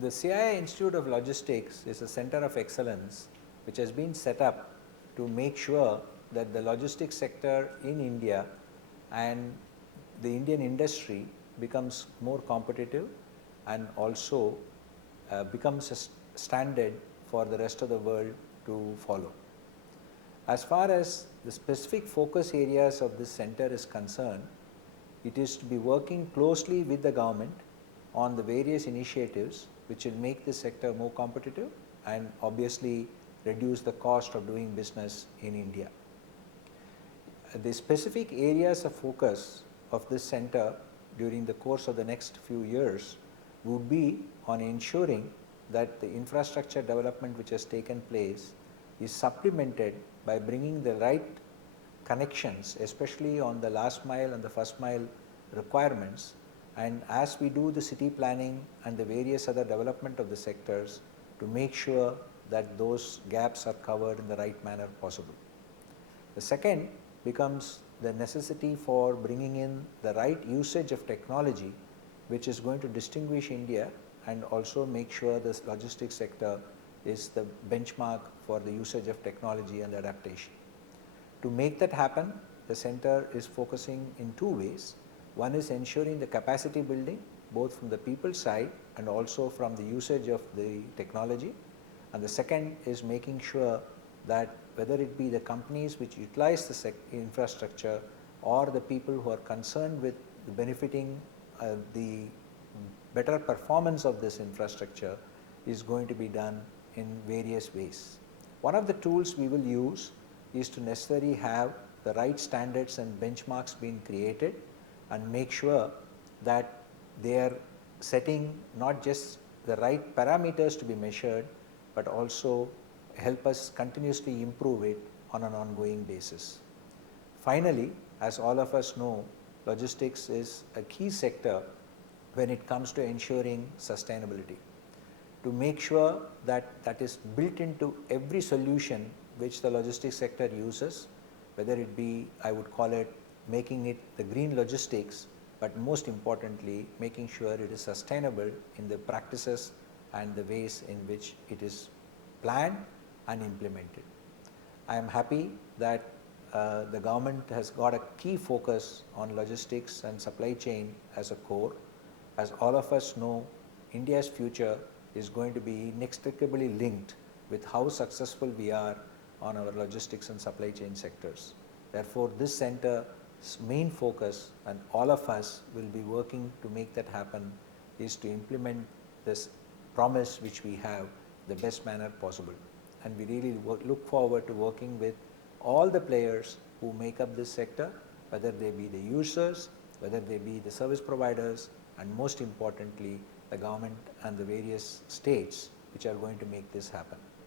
The CII Institute of Logistics is a center of excellence which has been set up to make sure that the logistics sector in India and the Indian industry becomes more competitive and also becomes a standard for the rest of the world to follow. As far as the specific focus areas of this center is concerned, it is to be working closely with the government on the various initiatives which will make this sector more competitive and obviously reduce the cost of doing business in India. The specific areas of focus of this center during the course of the next few years would be on ensuring that the infrastructure development which has taken place is supplemented by bringing the right connections, especially on the last mile and the first mile requirements. And as we do the city planning and the various other development of the sectors, to make sure that those gaps are covered in the right manner possible. The second becomes the necessity for bringing in the right usage of technology, which is going to distinguish India and also make sure this logistics sector is the benchmark for the usage of technology and adaptation. To make that happen, the center is focusing in two ways. One is ensuring the capacity building, both from the people side and also from the usage of the technology. And the second is making sure that whether it be the companies which utilize the infrastructure or the people who are concerned with benefiting the better performance of this infrastructure is going to be done in various ways. One of the tools we will use is to necessarily have the right standards and benchmarks being created and make sure that they are setting not just the right parameters to be measured, but also help us continuously improve it on an ongoing basis. Finally, as all of us know, logistics is a key sector when it comes to ensuring sustainability. To make sure that that is built into every solution which the logistics sector uses, whether it be, I would call it, making it the green logistics, but most importantly, making sure it is sustainable in the practices and the ways in which it is planned and implemented. I am happy that the government has got a key focus on logistics and supply chain as a core. As all of us know, India's future is going to be inextricably linked with how successful we are on our logistics and supply chain sectors. Therefore, this center's main focus, and all of us will be working to make that happen, is to implement this promise which we have the best manner possible. And we really look forward to working with all the players who make up this sector, whether they be the users, whether they be the service providers, and most importantly, the government and the various states which are going to make this happen.